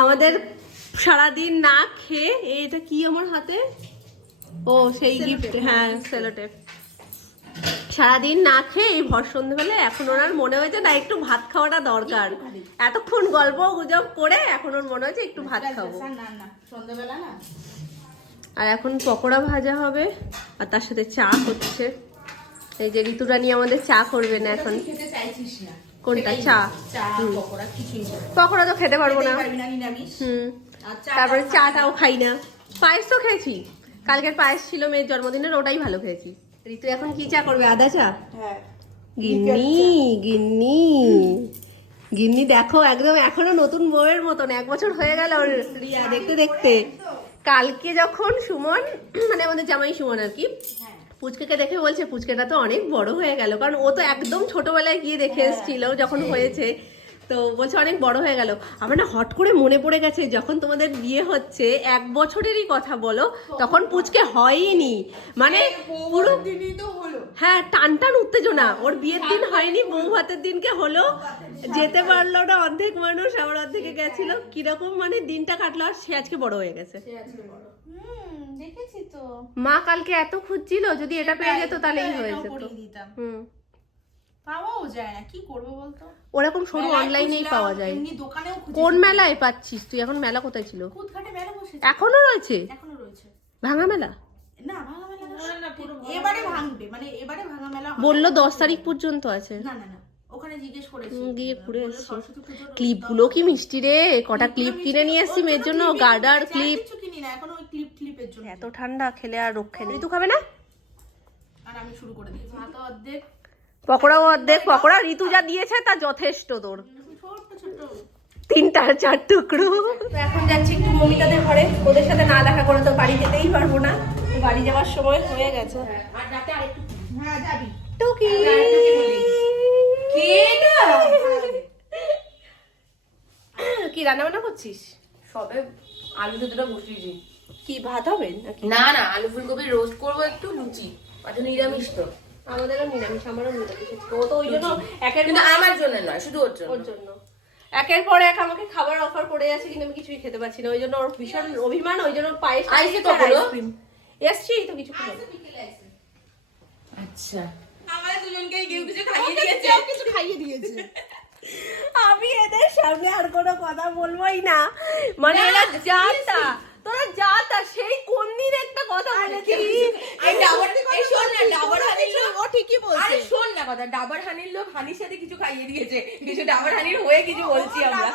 আমাদের সারাদিন না খেয়ে এটা কি আমার হাতে? ও সেই গিফট হ্যাঁ সেলোটেপ সারাদিন না খেয়ে এই ভর সন্ধ্যেবেলায় এখন ওনার মনে হয়েছে না একটু ভাত খাওয়াটা দরকার। এতক্ষণ গল্প গুজব করে এখন ওর মনে হয়েছে একটু ভাত খাব। সন্ধ্যাবেলা আর এখন পকোড়া ভাজা হবে আর তার সাথে চা হচ্ছে। এই যে ঋতুরানি আমাদের চা করবে না এখন। খেতে চাইছিস না। কোনটা? চা। পকোড়া তো খেতে পারব না। তারপরে চাটাও খাই না। পায়েস তো খেয়েছি। কালকের পায়েস ছিল মেয়ের জন্মদিনের ওটাই ভালো খেয়েছি। ঋতু এখন কি চা করবে? আদা চা? হ্যাঁ। গিন্নি গিন্নি। গিন্নি দেখো একদম এখনও নতুন বউয়ের মতন। এক বছর হয়ে গেল ওর দেখতে দেখতে। কালকে যখন সুমন মানে আমাদের জামাই সুমন আর কি হ্যাঁ। পুচকেকে দেখে বলছে পুচকেটা তো অনেক বড় হয়ে গেল। কারণ ও তো একদম ছোটবেলায় গিয়ে দেখে এসেছিল যখন হয়েছে। তো বলছে অনেক বড় হয়ে গেল। আমার না হট করে মনে পড়ে গেছে যখন তোমাদের বিয়ে হচ্ছে এক বছরেরই কথা বলো তখন পুচকে হয়নি। মানে পুরো তো হলো। হ্যাঁ টান টান উত্তেজনা। ওর বিয়ের দিন হয়নি বউ ভাতের দিনকে হলো। যেতে পারল না অর্ধেক মানুষ আবার অর্ধেকে গেছিল। কীরকম মানে দিনটা কাটলো আর সে আজকে বড় হয়ে গেছে। হুম। দেখেছি তো। মা কালকে এত খুঁজছিল যদি এটা পেয়ে যেত তাহলেই হয়ে যেত। হুম। পাওয়াও যায় না কি করব বলতো? ওরকম সরু অনলাইনেই পাওয়া যায়। এমনি দোকানেও কোন মেলায় পাচ্ছিস তুই? এখন মেলা কোথায় ছিল? কুদঘাটে মেলা বসেছে? এখনও রয়েছে? এখনও রয়েছে। ভাঙা মেলা? না ভাঙা মেলা এবারে ভাঙবে মানে এবারে ভাঙা মেলা বলল দশ তারিখ পর্যন্ত আছে। না না না ওখানে জিজ্ঞেস করেছি। হুম, গিয়ে ঘুরে এসছি। ক্লিপগুলো কি মিষ্টি রে? কটা ক্লিপ কিনে নিয়ে এসছি মেয়ের জন্য? গার্ডার ক্লিপ কিছু কিনি না এখন ওই ক্লিপ ক্লিপের জন্য। এত ঠান্ডা খেলে আর রক্ষে নেই তুই খাবে না? আর আমি শুরু করে দিয়েছি। ভাত অর্ধেক। পকোড়াও অর্ধেক। পকোড়া ঋতু যা দিয়েছে তা যথেষ্ট তোর। তিনটা চার টুকরো। এখন যাচ্ছি একটু মমিতাদের ঘরে। ওদের সাথে না দেখা করে তো বাড়ি যেতেই পারব না। বাড়ি যাওয়ার সময় হয়ে গেছে। আর কি রান্না বান্না করছিস? সবে আলু দুটো বসিয়েছি। কি ভাত হবে নাকি? না না আলু ফুলকপি রোস্ট করব একটু লুচি। আচ্ছা নিরামিষ তো। আমাদেরও নিরামিষ আমারও নিরামিষ ও তো ওই জন্য একের কিন্তু আমার জন্য নয় শুধু ওর জন্য। ওর জন্য। একের পর এক আমাকে খাবার অফার করে যাচ্ছে কিন্তু আমি কিছুই খেতে পারছি না। ওই জন্য ওর ভীষণ অভিমান ওই জন্য পায়েস আইসক্রিম এসছি তো কিছু আচ্ছা। আমাদের দুজনকে কেউ কিছু খাইয়ে দিয়েছে। কিছু খাইয়ে দিয়েছে। আমি এদের সামনে আর কোনো কথা বলবোই না। মানে এরা তোরা যা সেই কোন দিন একটা কথা বলেছিস এই ডাবর এই শোন না ডাবর হানির লোক ও ঠিকই বলছে। আরে শোন না কথা ডাবর হানির লোক হানির সাথে কিছু খাইয়ে দিয়েছে। কিছু ডাবর হানির হয়ে কিছু বলছি আমরা।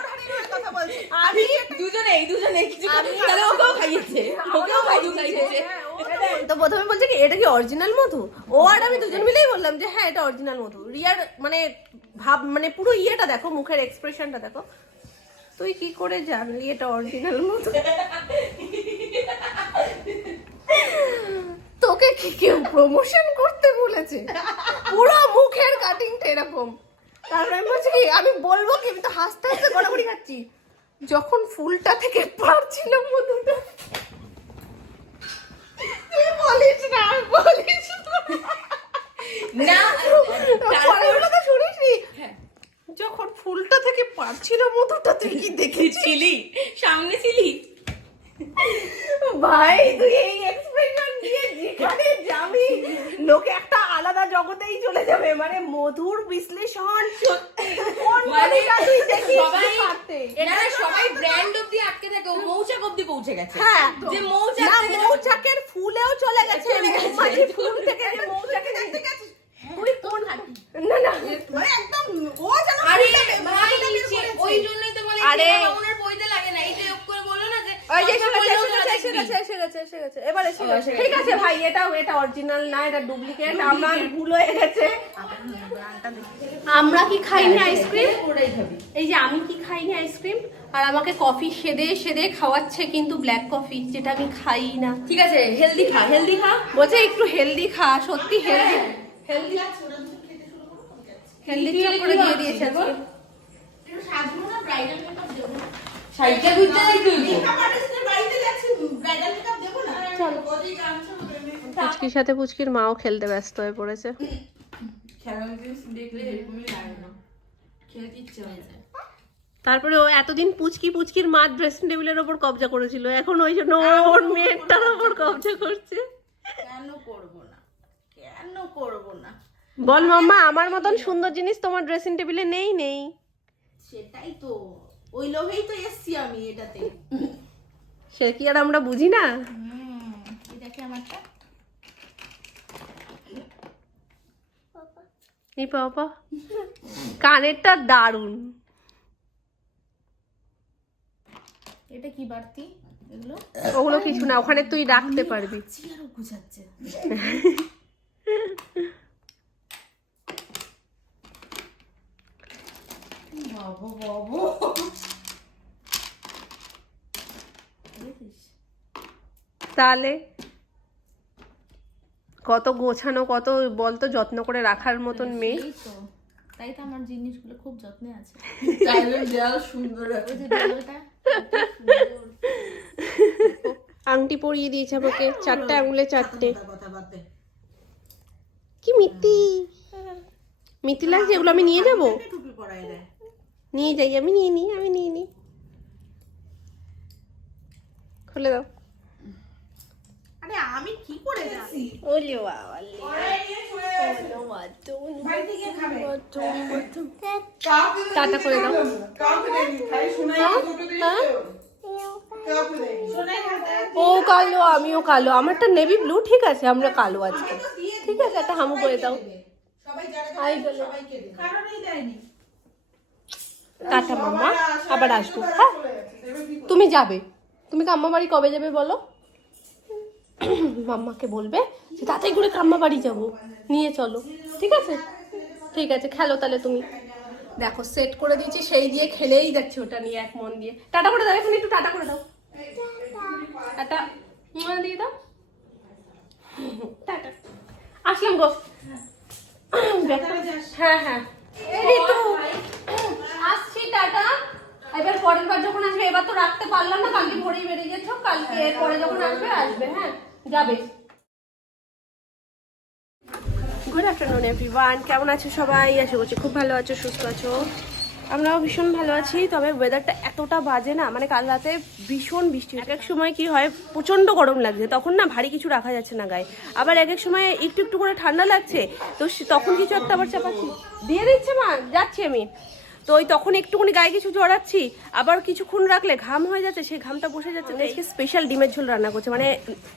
কথা বলছে। আমি দুজনে এই দুজনে কিছু তাহলে ওকেও খাইয়েছে ওকেও মধু খাইয়েছে তো প্রথমে বলছে কি, এটা কি অরিজিনাল মধু? ও আর আমি দুজন মিলেই বললাম যে হ্যাঁ এটা অরিজিনাল মধু। রিয়ার মানে ভাব মানে পুরো ইয়েটা দেখো, মুখের এক্সপ্রেশনটা দেখো। তুই কি করে জানলি এটা অরিজিনাল মধু? তোকে কি কেউ প্রমোশন করতে বলেছে? পুরো মুখের কাটিংটা এরকম। তারপরে আমি বলছি কি, আমি বলব কি, আমি তো হাসতে হাসতে গড়াগড়ি খাচ্ছি। যখন ফুলটা থেকে পারছিলাম মধুটা। বলিস না বলিস না। না কথা শুনিসনি? যখন ফুলটা থেকে পারছিল মধুটা তুই কি দেখেছিস? ছিলি সামনে ছিলি। ভাই তুই এই এক্সপ্রেশন দিয়ে যেখানে যাবি লোকে একটা আলাদা জগতেই চলে যাবে। মানে মধুর বিশ্লেষণ সত্যি। কোন মানে মধুটা তুই দেখিস? সবাই না সবাই ব্র্যান্ড অবধি আটকে থাকে। মৌচাক অবধি পৌঁছে গেছে। হ্যাঁ। যে মৌচাক না থেকে- মৌচাকের ফুলেও চলে গেছে মৌমাছি ফুল থেকে যে মৌচাকে দেখতে গেছিস? তুই কোন না না। মানে একদম ও যেন আরে ভাই সে- ওই জন্যই তো বলে আরে। আরে ওনার বইতে লাগে না। এই যে করে বলল না যে ওই যে এসে গেছে, এসে গেছে, এসে গেছে, এসে গেছে, এসে গেছে, এবার ঠিক আছে ভাই এটাও এটা অরিজিনাল না এটা ডুপ্লিকেট আমার ভুল হয়ে গেছে। আমরা কি খাইনি আইসক্রিম? এই যে আমি কি খাইনি আইসক্রিম? আর আমাকে কফি সেদে সেদে খাওয়াচ্ছে কিন্তু ব্ল্যাক কফি যেটা আমি খাই না। ঠিক আছে হেলদি খা হেলদি খা। বলছে একটু হেলদি খা সত্যি হেলদি হেলদি হেলদি করে দিয়ে দিয়েছে পুচকির সাথে পুচকির মাও খেলতে ব্যস্ত হয়ে পড়েছে। খেলা দেখলে এরকমই লাগে না খেলতে ইচ্ছে হয় না তারপরে ও এতদিন পুচকি পুচকির মা ড্রেসিং টেবিলের ওপর কবজা করেছিল। এখন ওই জন্য ওর মেয়েটার ওপর কবজা করছে। কেন করব না? কেন করব না? বল মাম্মা আমার মতন সুন্দর জিনিস তোমার ড্রেসিং টেবিলে নেই নেই। সেটাই তো। ওই লোভেই তো এসছি আমি এটাতে। সে কি আর আমরা বুঝি না হুম এটা কি আমারটা এই বাবা কানেরটা দারুণ। এটা কি বাড়তি? এগুলো? ওগুলো কিছু না ওখানে তুই রাখতে পারবি। আরও গুছাচ্ছে। বাবু বাবু। তাহলে কত গোছানো কত বলতো যত্ন করে রাখার মতন মেয়ে। তাই তো আমার জিনিসগুলো খুব যত্নে আছে। দেওয়াল সুন্দর। আংটি পরিয়ে দিয়েছে আমাকে চারটে আঙুলে চারটে। কি মিত্তি মিত্তি লাগছে? এগুলো আমি নিয়ে যাব? নিয়ে যাই আমি নিয়ে নিই আমি নিয়ে নিই। খুলে দাও। আরে আমি কি করে যাচ্ছি ওলে বাবা টাটা করে দাও। ও কালো আমিও কালো। আমারটা নেভি ব্লু ঠিক আছে আমরা কালো আজকে ঠিক আছে একটা হামু করে দাও। Tata mamma. আবার আসব হ্যাঁ? তুমি যাবে। তুমি কাম্মা বাড়ি কবে যাবে বলো? মাম্মাকে বলবে যে তাতে করে কাম্মা বাড়ি যাব। নিয়ে চলো। ঠিক আছে? ঠিক আছে খেলো তাহলে তুমি। দেখো সেট করে দিয়েছি সেই দিয়ে খেলেই যাচ্ছে ওটা নিয়ে এক মন দিয়ে। টাটা করে দাও এখন একটু টাটা করে দাও। টাটা। দিয়ে দাও। টাটা। আসলাম গো। হ্যাঁ হ্যাঁ। আসছি টাটা। এবার পরের বার যখন আসবে এবার তো রাখতে পারলাম না কালকে ভোরেই বেরিয়ে গেছো কালকে পরে যখন আসবে আসবে হ্যাঁ। যাবে। গুড আফটারনুন এভরিওয়ান কেমন আছো সবাই? আশা করছি খুব ভালো আছো, সুস্থ আছো। আমরাও ভীষণ ভালো আছি, তবে ওয়েদারটা এতটা বাজে না মানে কাল রাতে ভীষণ বৃষ্টি এক এক সময় কি হয়, প্রচণ্ড গরম লাগছে, তখন না ভারী কিছু রাখা যাচ্ছে না গায়ে। আবার এক এক সময় একটু একটু করে ঠান্ডা লাগছে, তো তখন কিছু একটা আবার চাপাচ্ছি। দিয়ে দিচ্ছে মা, যাচ্ছি আমি। তো ওই তখন একটুখানি গায়ে কিছু জড়াচ্ছি আবার কিছুক্ষণ রাখলে ঘাম হয়ে যাচ্ছে সেই ঘামটা বসে যাচ্ছে। আজকে স্পেশাল ডিমের ঝোল রান্না করছে মানে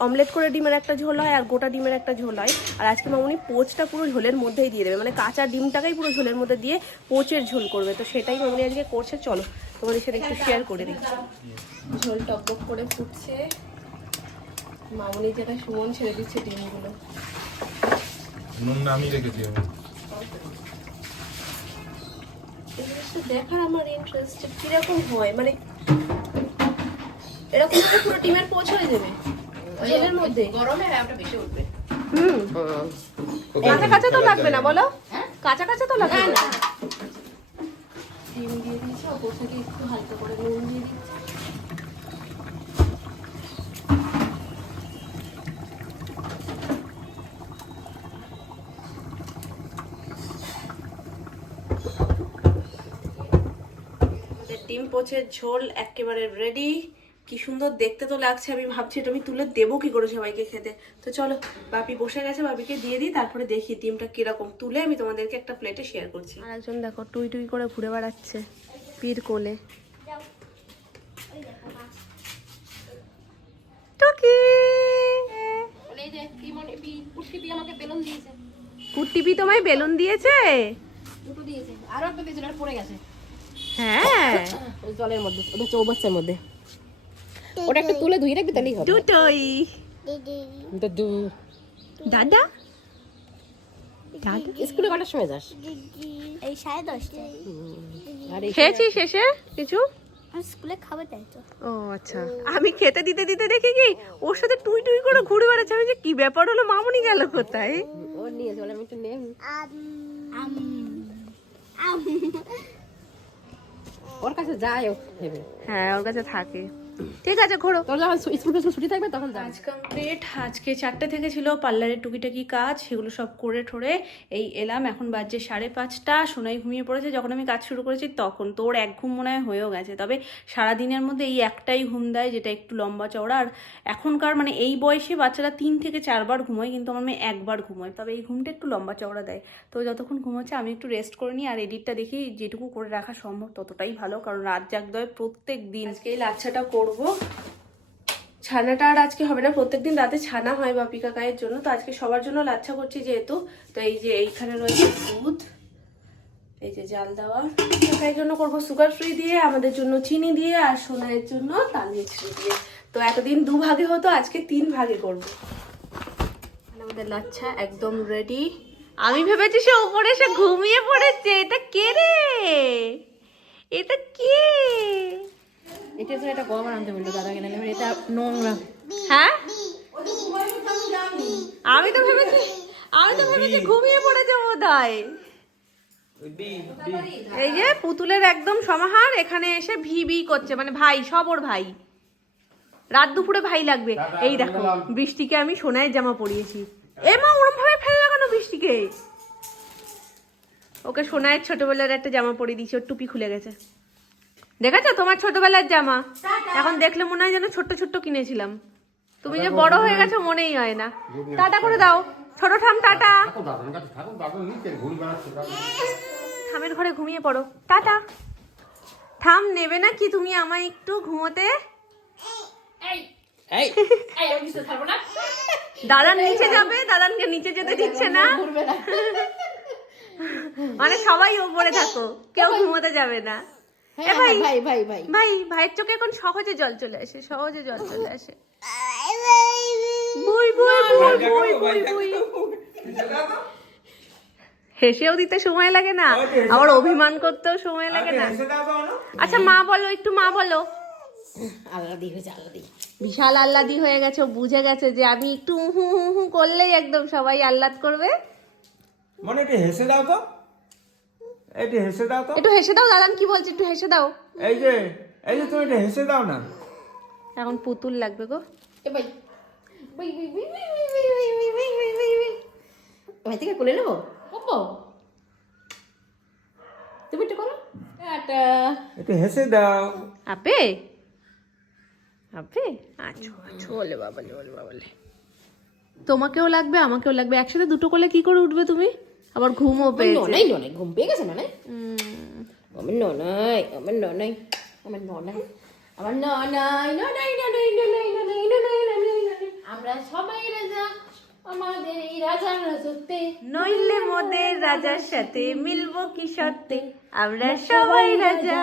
অমলেট করে ডিমের একটা ঝোল হয় আর গোটা ডিমের একটা ঝোল হয়। আর আজকে মামুনি পোচটা পুরো ঝোলের মধ্যেই দিয়ে দেবে মানে কাঁচা ডিমটাকেই পুরো ঝোলের মধ্যে দিয়ে পোচের ঝোল করবে। তো সেটাই মামুনি আজকে করছে চলো তোমাদের সাথে একটু শেয়ার করে দিই। ঝোল টকবক করে ফুটছে। মামুনি যেটা সুমন ছেড়ে দিচ্ছে ডিমগুলো। নুন আমি রেখেছি আমি জিনিসটা দেখার আমার ইন্টারেস্ট কীরকম হয়? মানে এরকম করে পুরো ডিমের পোচ হয়ে যাবে। ঝোলের মধ্যে। গরমে ওটা বেশি উঠবে। হুম। কাঁচা কাঁচা তো লাগবে না বলো? কাঁচা কাঁচা তো লাগবে না? ডিম দিয়ে দিচ্ছি অপর থেকে একটু হালকা করে নুন দিয়ে দিচ্ছি। পোচের ঝোল একেবারে রেডি কি সুন্দর দেখতে তো লাগছে আমি ভাবছি এটা আমি তুলে দেবো কি করে সবাইকে খেতে। তো চলো বাপি বসে গেছে বাপিকে দিয়ে দিই তারপরে দেখি ডিমটা কীরকম তুলে আমি তোমাদেরকে একটা প্লেটে শেয়ার করছি। আর একজন দেখো টুই টুই করে ঘুরে বেড়াচ্ছে পীর কোলে। কুট্টিপি তোমায় বেলুন দিয়েছে? দুটো দিয়েছে আরও একটা ওটা পড়ে গেছে। হ্যাঁ। ওই জলের মধ্যে ওদের চৌবাচ্চার মধ্যে। ওটা একটু তুলে ধুয়ে রাখবি তাহলেই হবে। দুটোই। দাদু? দাদা দাদা? স্কুলে কটার সময় যাস? এই সাড়ে দশটায়। খেয়েছিস শেষে কিছু? আমি স্কুলে খাবার দেয় তো। ও আচ্ছা। আমি খেতে দিতে দিতে দেখি কি ওর সাথে টুই টুই করে ঘুরে বেড়াচ্ছে। আমি যে কি ব্যাপার হলো মামুনি গেল কোথায়? ও নিয়ে চলে আমি একটু নে আম। আম। আম। ওর কাছে যায় ও হ্যাঁ ওর কাছে থাকে। ঠিক আছে ঘোরো। তোর যখন স্কুল ছুটি থাকবে তখন কাজ কমপ্লিট। আজকে চারটে থেকে ছিল পার্লারের টুকিটাকি কাজ সেগুলো সব করে ঠোরে এই এলাম। এখন বাজছে সাড়ে পাঁচটা সোনাই ঘুমিয়ে পড়েছে। যখন আমি কাজ শুরু করেছি তখন তোর এক ঘুম মনে হয় হয়েও গেছে। তবে সারাদিনের মধ্যে এই একটাই ঘুম দেয় যেটা একটু লম্বা চওড়া। আর এখনকার মানে এই বয়সে বাচ্চারা তিন থেকে চারবার ঘুমোয় কিন্তু আমার মেয়ে একবার ঘুমোয়। তবে এই ঘুমটা একটু লম্বা চওড়া দেয়। তো যতক্ষণ ঘুমোচ্ছে আমি একটু রেস্ট করে নিই আর এডিটটা দেখি যেটুকু করে রাখা সম্ভব ততটাই ভালো। কারণ রাত জাগতে হয় প্রত্যেক দিন। আজকে এই লাচ্ছাটা করব ছানাটা আর আজকে হবে না। প্রত্যেকদিন রাতে ছানা হয় বাপি কাকায়ের জন্য। তো আজকে সবার জন্য লাচ্ছা করছি যেহেতু। তো এই যে এইখানে রয়েছে দুধ। এই যে জাল দেওয়া। কাকাইয়ের জন্য করব সুগার ফ্রি দিয়ে, আমাদের জন্য চিনি দিয়ে আর সোনাইয়ের জন্য তাল মিছরি দিয়ে। তো এতদিন দু ভাগে হতো, আজকে তিন ভাগে করব আমাদের লাচ্ছা একদম রেডি আমি ভেবেছি সে উপরে এসে ঘুমিয়ে পড়েছে। এটা কে রে? এটা কে? এটা তো একটা গম আনতে বলল দাদা কিনে এটা নোংরা। হ্যাঁ? আমি তো ভেবেছি আমি তো ভেবেছি ঘুমিয়ে পড়েছে বোধ হয় এই যে পুতুলের একদম সমাহার এখানে এসে ভি ভি করছে মানে ভাই সব ওর ভাই। রাত দুপুরে ভাই লাগবে। এই দেখো বৃষ্টিকে আমি সোনায় জামা পরিয়েছি। এ মা ওরম ভাবে ফেলে লাগানো বৃষ্টিকে। ওকে সোনায়ের ছোটবেলার একটা জামা পরিয়ে দিয়েছি ওর টুপি খুলে গেছে। দেখেছ? তোমার ছোটবেলার জামা। এখন দেখলে মনে হয় যেন ছোট্ট ছোট্ট কিনেছিলাম। তুমি যে বড় হয়ে গেছো মনেই হয় না। টাটা করে দাও। ছোট ঠাম টাটা। থামের ঘরে ঘুমিয়ে পড়ো। টাটা। থাম নেবে না কি তুমি আমায় একটু ঘুমোতে? দাদান নিচে যাবে দাদানকে নিচে যেতে দিচ্ছে না। মানে সবাই ওপরে থাকো কেউ ঘুমোতে যাবে না। ভাই ভাই ভাই ভাই। ভাই ভাইয়ের চোখে এখন সহজে জল চলে আসে সহজে জল চলে আসে। বুই বুই বুই বুই বুই বুই। হেসেও দিতে সময় লাগে না আবার অভিমান করতেও সময় লাগে না। আচ্ছা মা বলো একটু মা বলো। হয়েছে বিশাল আহ্লাদি হয়ে গেছে বুঝে গেছে যে আমি একটু হু হু হু করলেই একদম সবাই আহ্লাদ করবে। মানে একটু হেসে দাও তো? একটু হেসে দাও তো একটু হেসে দাও দাদান কি বলছে একটু হেসে দাও এই যে এই যে তুমি একটু হেসে দাও না এখন পুতুল লাগবে গো এ ভাই ভাই ভাই ভাই ভাই ভাই ভাই ভাই ভাই ভাই ভাই ভাই ভাই থেকে কোলে নেব ওপো তুমি একটু করো টাটা একটু হেসে দাও আপে আপে আচ্ছা আচ্ছা বলে বাবালে বলে বাবালে তোমাকেও লাগবে আমাকেও লাগবে একসাথে দুটো করলে কি করে উঠবে তুমি আবার ঘুমও পেয়েছে। ননাই ননাই ঘুম পেয়ে গেছে ননাই? আমার ননাই আমার ননাই আমার ননাই আমার ননাই ননাই ননাই ননাই ননাই ননাই ননাই ননাই। আমরা সবাই রাজা আমাদের এই রাজার রাজত্বে নইলে মোদের রাজার সাথে মিলবো কি সত্যি? আমরা সবাই রাজা।